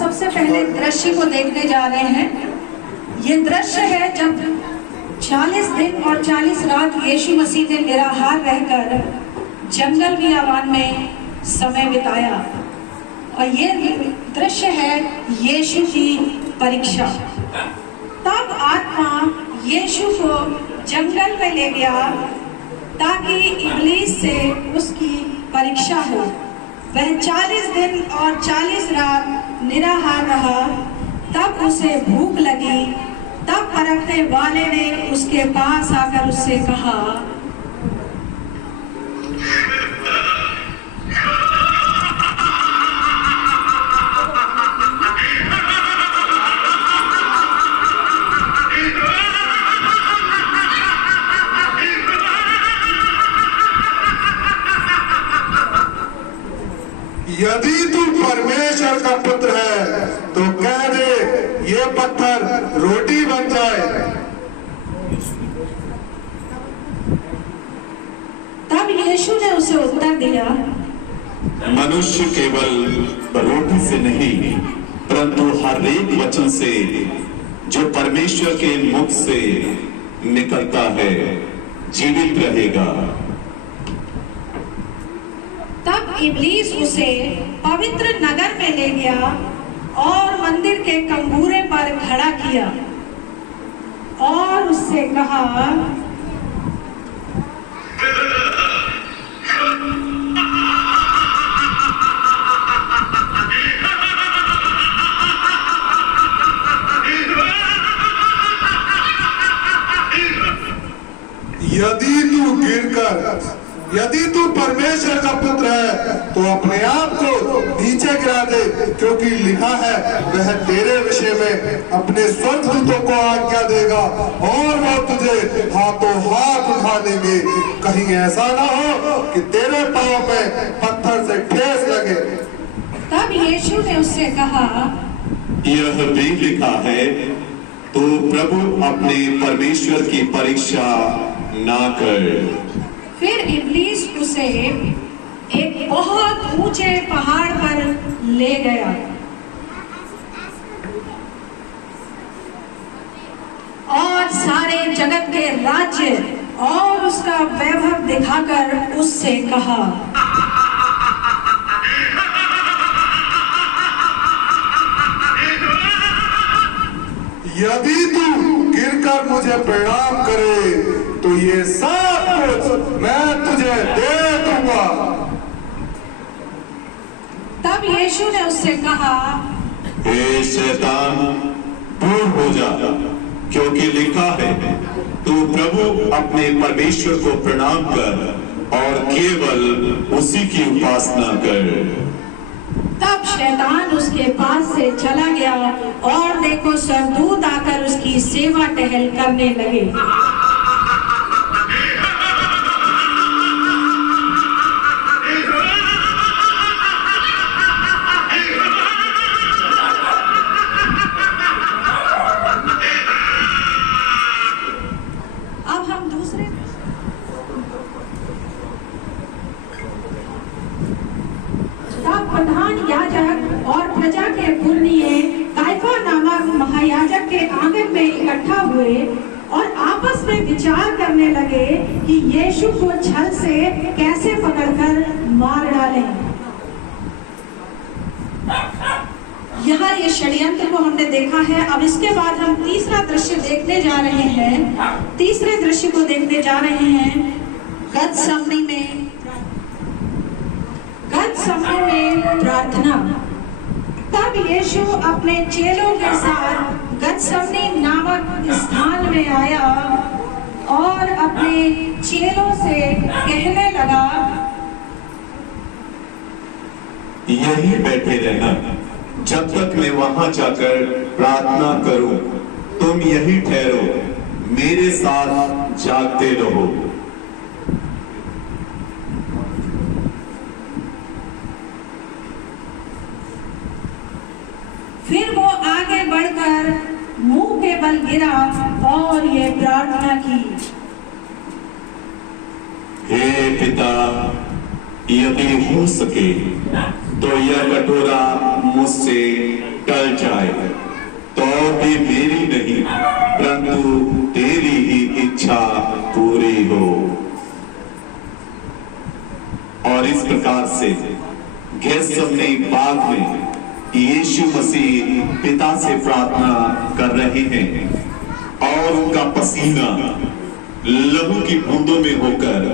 सबसे पहले दृश्य को देखने जा रहे हैं। ये दृश्य है जब 40 दिन और 40 रात यीशु मसीह ने निराहार रहकर जंगल बियाबान में समय बिताया। और ये दृश्य है यीशु की परीक्षा। तब आत्मा यीशु को जंगल में ले गया ताकि इब्लीस से उसकी परीक्षा हो। वह 40 दिन और 40 रात निराहार रहा। तब उसे भूख लगी। तब परखने वाले ने उसके पास आकर उससे कहा, यदि तू परमेश्वर का पुत्र है तो कह दे ये पत्थर रोटी बन जाए। तब यीशु ने उसे उत्तर दिया, मनुष्य केवल रोटी से नहीं परंतु हर एक वचन से जो परमेश्वर के मुख से निकलता है जीवित रहेगा। तब इब्लीस उसे पवित्र नगर में ले गया और मंदिर के कंगूरे पर खड़ा किया और उससे कहा, यदि तू परमेश्वर का पुत्र है तो अपने आप को नीचे गिरा दे, क्योंकि लिखा है वह तेरे विषय में अपने स्वर्गदूतों को आज्ञा देगा और वो तुझे हाथों हाथ उठा लेंगे। कहीं ऐसा ना हो कि तेरे पांव में पत्थर से ठेस लगे। तब यीशु ने उससे कहा, यह भी लिखा है तो प्रभु अपने परमेश्वर की परीक्षा ना कर। फिर इब्लीस उसे एक बहुत ऊंचे पहाड़ पर ले गया और सारे जगत के राज्य और उसका वैभव दिखाकर उससे कहा, यदि तू गिरकर मुझे प्रणाम करे तो ये सब कुछ मैं तुझे दे दूंगा। तब यीशु ने उससे कहा, हे शैतान दूर हो जा, क्योंकि लिखा है तू प्रभु अपने परमेश्वर को प्रणाम कर और केवल उसी की उपासना कर। तब शैतान उसके पास से चला गया और देखो स्वर्गदूत आकर उसकी सेवा टहल करने लगे। अब हम दूसरे प्रधान याजक और प्रजा के पुरनिये काइफा नामक महायाजक के आंगन में इकट्ठा हुए और आपस में विचार करने लगे कि यीशु को छल से कैसे पकड़कर मार डालें। यहाँ ये षड्यंत्र को हमने देखा है। अब इसके बाद हम तीसरा दृश्य देखने जा रहे हैं। तीसरे दृश्य को देखने जा रहे हैं गतसमनी में प्रार्थना। तब यीशु अपने चेलों के साथ गतसमनी नामक स्थान में आया और अपने चेलों से कहने लगा, यहीं बैठे रहना जब तक मैं वहां जाकर प्रार्थना करूं। तुम यहीं ठहरो, मेरे साथ जागते रहो। फिर वो आगे बढ़कर मुंह के बल गिरा और ये प्रार्थना की, हे पिता, यदि हो सके तो यह कटोरा मुझ मुझसे टल जाए तो भी मेरी नहीं परंतु तेरी ही इच्छा पूरी हो। और इस प्रकार से गेत्सेमनी बाग में यीशु मसीह पिता से प्रार्थना कर रहे हैं और उनका पसीना लहू की बूंदों में होकर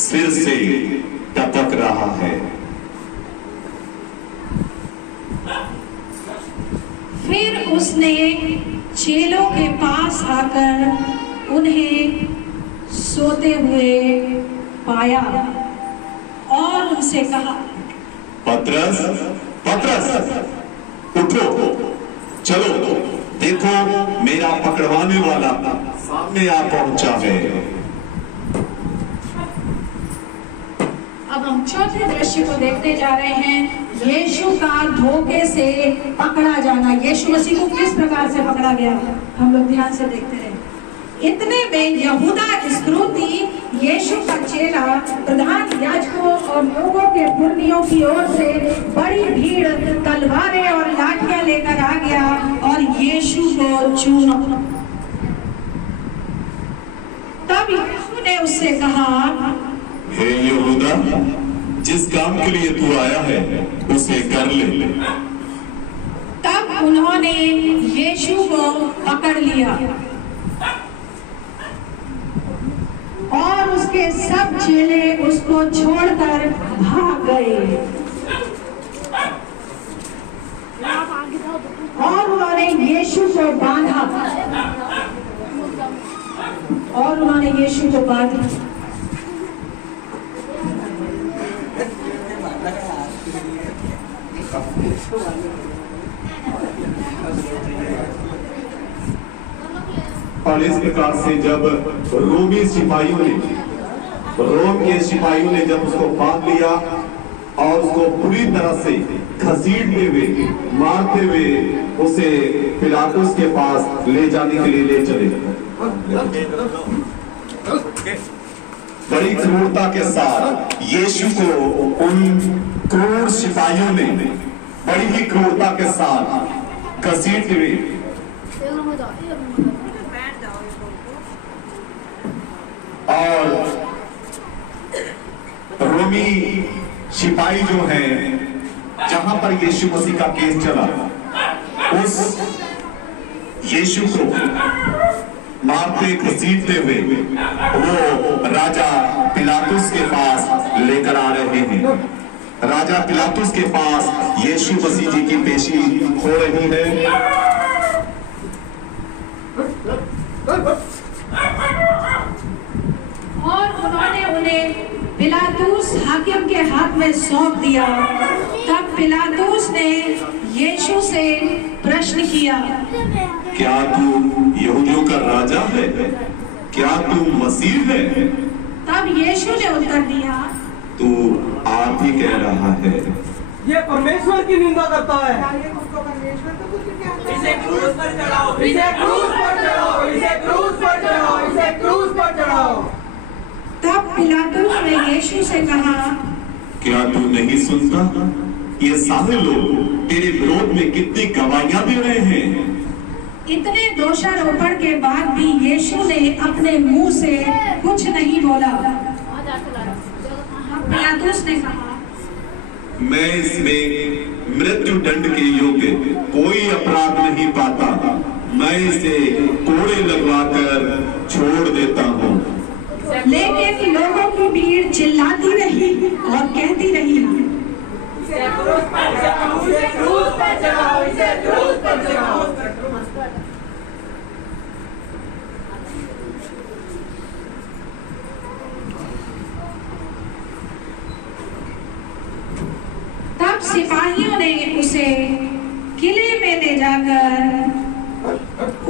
सिर से टपक रहा है। फिर उसने चेलों के पास आकर उन्हें सोते हुए पाया और उनसे कहा, पतरस, पतरस, उठो, चलो, देखो मेरा पकड़वाने वाला सामने आ पहुंचा है। अब हम चौथे दृश्य को देखने जा रहे हैं, यीशु का धोखे से पकड़ा जाना। यीशु मसीह को किस प्रकार से पकड़ा गया, हम लोग ध्यान से देखते रहे। इतने में यहूदा इस्करियोती, यीशु का चेला, प्रधान याजकों और लोगों के पुरनियों की ओर से बड़ी भीड़ तलवारें और लाठियां लेकर आ गया और यीशु को चूमा। तब यीशु ने उससे कहा, हे यहूदा, जिस काम के लिए तू आया है उसे कर ले। तब उन्होंने यीशु को पकड़ लिया और उसके सब चेले उसको छोड़कर भाग गए और उन्होंने यीशु को बांधा और इस प्रकार से जब रोमी सिपाहियों ने, रोम के सिपाहियों ने जब उसको बांध लिया और उसको पूरी तरह से घसीटते हुए, मारते हुए उसे पिलातुस के पास ले जाने के लिए ले चले। बड़ी क्रूरता के साथ यीशु को उन क्रूर सिपाहियों ने बड़ी ही क्रूरता के साथ घसीटते हुए और रोमी सिपाही जो हैं, जहां पर यीशु मसीह का केस चला, उस यीशु को मारते घसीटते हुए वो राजा पिलातुस के पास लेकर आ रहे हैं। राजा पिलातुस के पास यीशु मसीह जी की पेशी हो रही है। और उन्होंने उन्हें पिलातुस हाकिम के हाथ में सौंप दिया। तब पिलातुस ने यीशु से प्रश्न किया, क्या तू यहूदियों का राजा है? क्या तू मसीह है? तब यीशु ने उत्तर दिया, तू आप ही कह रहा है। ये परमेश्वर की निंदा करता है। इसे क्रूस पर चढ़ाओ, इसे क्रूस पर चढ़ाओ, इसे क्रूस पर चढ़ाओ, इसे क्रूस पर चढ़ाओ। तब पिलातुस ने यीशु से कहा, क्या तू नहीं सुनता? ये सारे लोग तेरे विरोध में कितनी गवाहियां दे रहे हैं। इतने दोषारोपण के बाद भी यीशु ने अपने मुंह से कुछ नहीं बोला। पिलातुस ने कहा, मैं इसमें मृत्यु दंड के योग्य कोई अपराध नहीं पाता। मैं इसे कोड़े लगवाकर छोड़ देता हूँ। लेकिन लोगों की भीड़ चिल्लाती रही और कहती रही, इसे क्रूस पर चढ़ाओ, इसे क्रूस पर चढ़ाओ, इसे क्रूस पर चढ़ाओ। तब सिपाहियों ने उसे किले में ले जाकर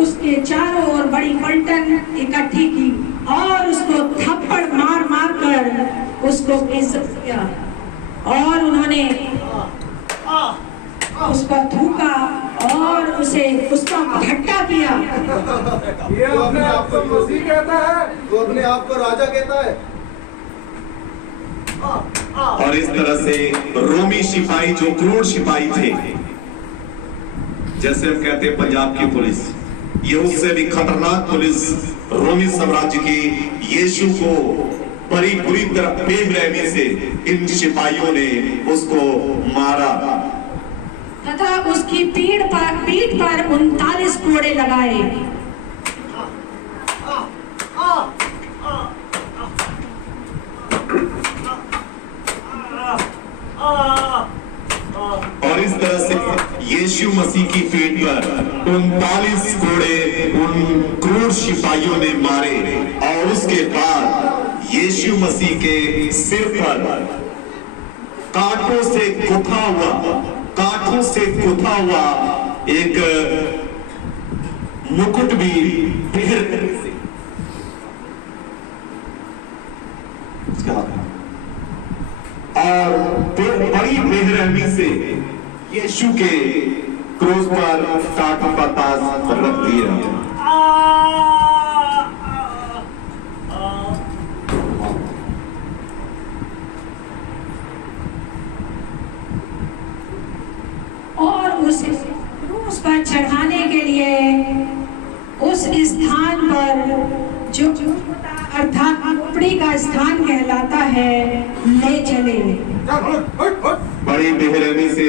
उसके चारों ओर बड़ी पलटन इकट्ठी की और उसको थप्पड़ मार मार कर उसको बेइज्जत किया और उन्होंने उसको थूका और उसे उसका ठट्टा किया। ये अपने आप को मसीह कहता है, तो अपने आप को राजा कहता है। और इस तरह से रोमी सिपाही जो क्रूर सिपाही थे, जैसे हम कहते हैं पंजाब की पुलिस, ये उससे भी खतरनाक पुलिस रोमी साम्राज्य की यीशु को बड़ी बुरी तरह बेरहमी से इन सिपाहियों ने उसको मारा तथा उसकी पीठ पर 39 कोड़े लगाए। और इस तरह से यीशु मसीह की पीठ पर 39 कोड़े उन क्रूर सिपाहियों ने मारे और उसके बाद यीशु मसीह के सिर पर कांटों से गुथा हुआ एक मुकुट भी और बड़ी बेरहमी से यीशु के क्रूस पर कांटों का ताज रख दिया। और उसे क्रूस पर चढ़ाने के लिए उस स्थान पर जो अर्थात खोपड़ी का स्थान कहलाता है ले चले। बड़ी बेरहमी से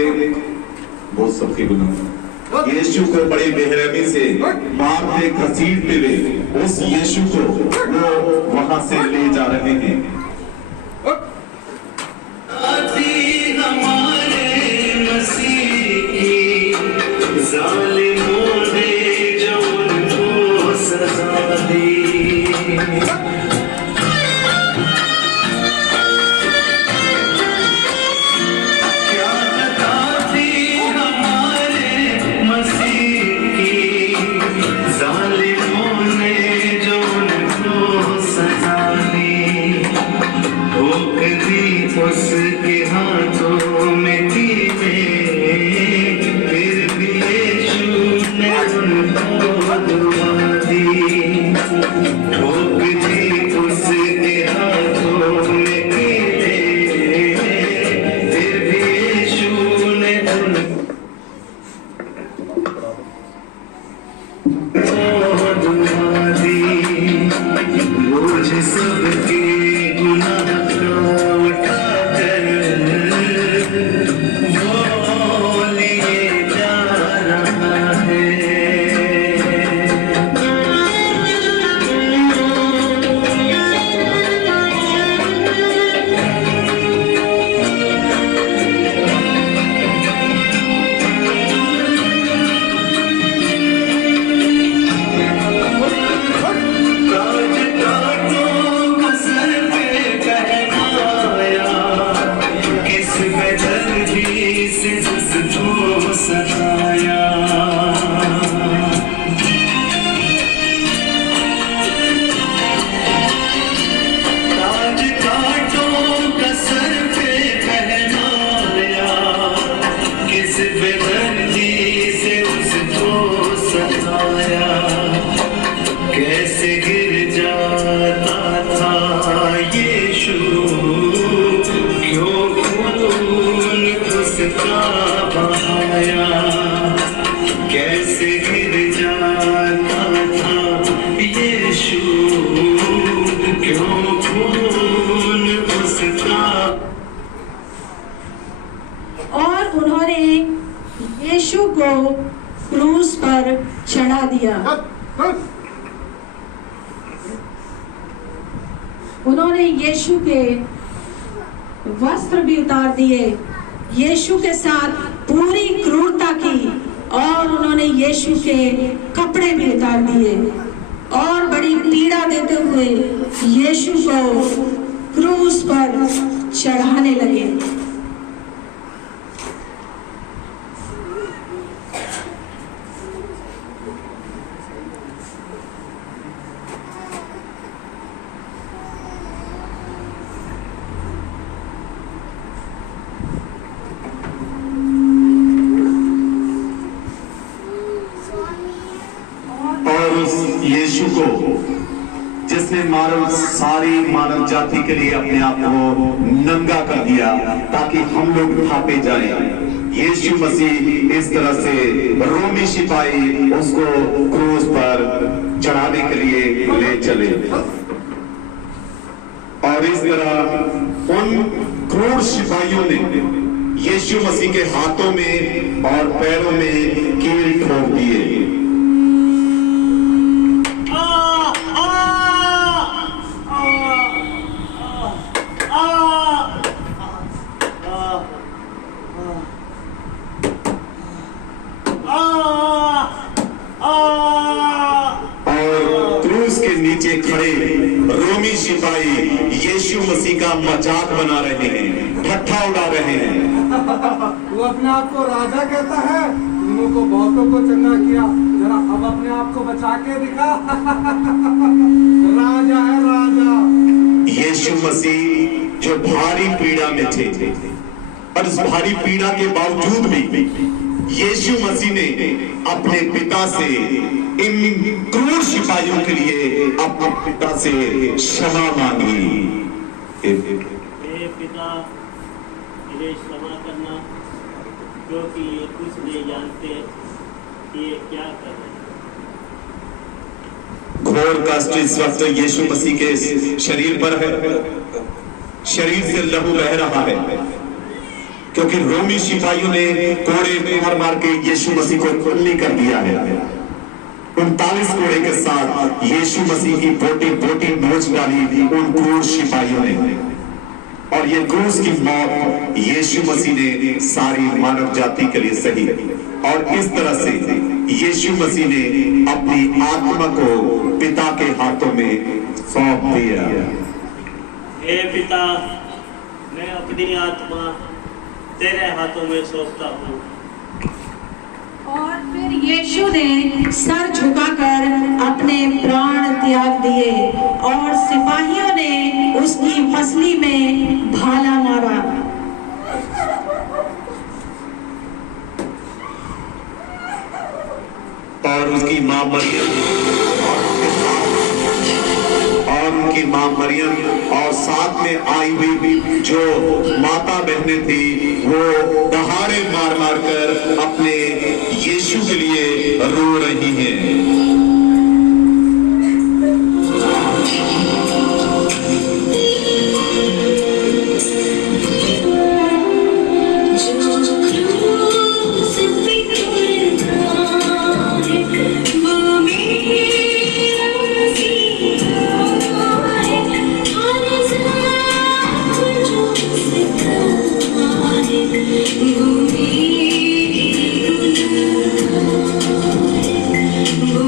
बहुत सबके गुनाह यीशु को बड़ी बेरहमी से मारते घसीटते हुए उस यीशु को वो वहां से ले जा रहे हैं। और उन्होंने यीशु को क्रूस पर चढ़ा दिया। उन्होंने यीशु के वस्त्र भी उतार दिए, यीशु के साथ पूरी क्रूरता की और उन्होंने यीशु के कपड़े भी उतार दिए और बड़ी पीड़ा देते हुए यीशु को क्रूस पर चढ़ाने लगे। यीशु को जिस जिसने सारी मानव जाति के लिए अपने आप को नंगा कर दिया ताकि हम लोग थापे जाएं। यीशु मसीह इस तरह से रोमी सिपाही उसको क्रूस पर चढ़ाने के लिए ले चले और इस तरह उन क्रूर सिपाहियों ने यीशु मसीह के हाथों में और पैरों में कील ठोक दिए। नीचे खड़े रोमी सिपाही यीशु मसीह का मजाक बना रहे हैं, ठट्ठा उड़ा रहे हैं। वो अपने आप को राजा कहता है, तुमों को बहुतों को चंगा किया, जरा अब अपने आप को बचा के दिखा। राजा है राजा। यीशु मसीह जो भारी पीड़ा में थे और इस भारी पीड़ा के बावजूद भी यीशु मसीह ने अपने पिता से इन क्रूर सिपाहियों के लिए अपने पिता से क्षमा मांगी। हे पिता, इन्हें क्षमा करना क्योंकि ये कुछ नहीं जानते कि ये क्या कर रहे हैं। घोर कष्ट इस वक्त यीशु मसीह के शरीर पर है, शरीर से लहू बह रहा है क्योंकि रोमी सिपाहियों ने कोड़े मार मार के यीशु मसीह को खूनी कर दिया है। 39 कोड़े के साथ यीशु मसीह की बोटी बोटी नोच डाली उन क्रूर सिपाहियों ने और ये क्रूस की मौत यीशु मसीह ने सारी मानव जाति के लिए सही और इस तरह से यीशु मसीह ने अपनी आत्मा को पिता के हाथों में सौंप दिया। हे पिता, मैं अपनी आत्मा तेरे हाथों में सौंपता हूँ। और फिर यीशु ने सर झुकाकर अपने प्राण त्याग दिए और सिपाहियों ने उसकी फसली में भाला मारा। और उसकी मां मरियम और साथ में आई हुई जो माता बहनें थी वो दहाड़े मार मार कर अपने यीशु के लिए रो रही हैं। Oh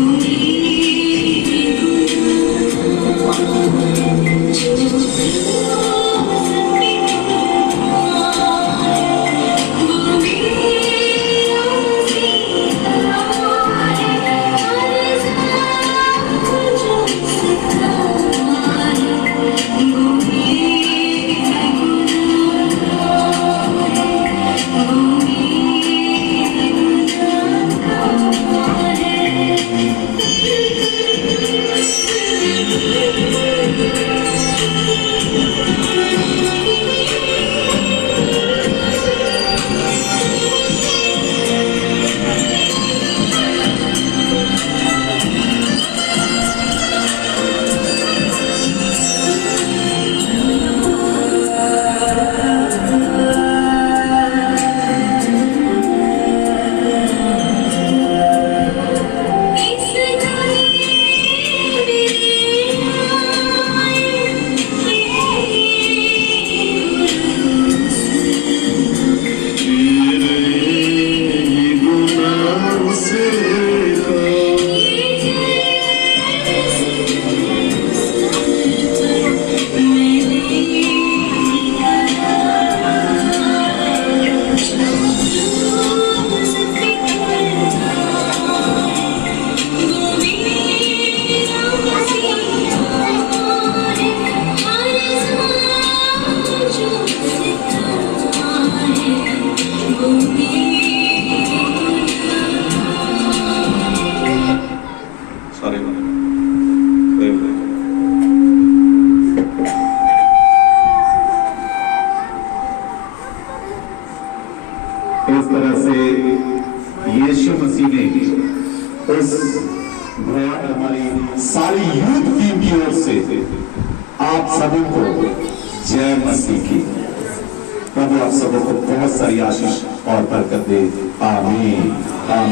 मसीह ने उस हमारी सारी यूथ टीम की ओर से आप सभी को जय मसीह की। प्रभु आप सबों को बहुत सारी आशीष और बरकत दे। आमीन आमीन।